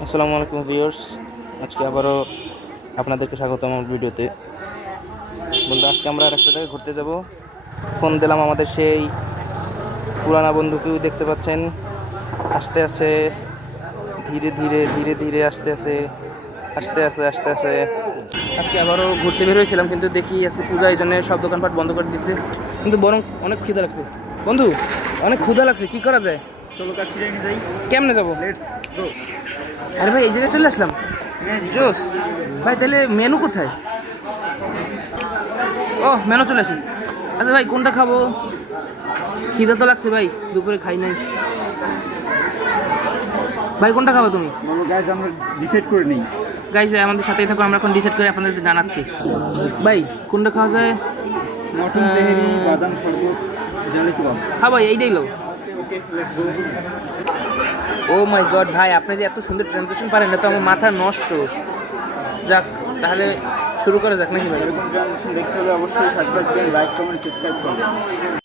আসসালামু আলাইকুম ভিউয়ার্স, আজকে আবারও আপনাদেরকে স্বাগত আমার ভিডিওতে। বন্ধু, আজকে আমরা আর একটা জায়গায় ঘুরতে যাব। ফোন দিলাম আমাদের সেই পুরানা বন্ধুকেও, দেখতে পাচ্ছেন আসতে আছে, ধীরে ধীরে ধীরে ধীরে আসতে আছে, আসতে আছে আসতে আছে। আজকে আবারও ঘুরতে বের হয়েছিলাম, কিন্তু দেখি আজকে পূজা, এই জন্য সব দোকানপাট বন্ধ করে দিচ্ছে। কিন্তু বরং অনেক খিদা লাগছে বন্ধু, অনেক ক্ষুধা লাগছে। কি করা যায়? চলো কাচ্চিরাই নিয়ে যাই। কেমনে যাবো? Let's go. আরে ভাই, এই জায়গায় চলে আসলাম। জোস ভাই, তাহলে মেনু কোথায়? ও, মেনু চলে আসি। আচ্ছা ভাই, কোনটা খাবো? খিদা তো লাগছে ভাই, দুপুরে খাই নাই। ভাই কোনটা খাবো তুমি? বলো গাইজ, আমরা ডিসাইড করে নিই। গাইজ আমাদের সাথেই থাকো, আমরা এখন ডিসাইড করে আপনাদের জানাচ্ছি। ভাই কোনটা খাওয়া যায়? মটন তেহেরি, বাদাম শরবত, জালি কাবাব। হ্যাঁ ভাই, এইটাই লো। ওকে, let's go. O my god ভাই, আপনি যে এত সুন্দর ট্রানজেকশন পারেন না তো, আমার মাথা নষ্ট। যাক, তাহলে শুরু করা যাক নাকি ভাই? এরকম ট্রানজেকশন দেখতে হলে অবশ্যই সাবস্ক্রাইব করবেন, লাইক কমেন্ট সাবস্ক্রাইব করবেন।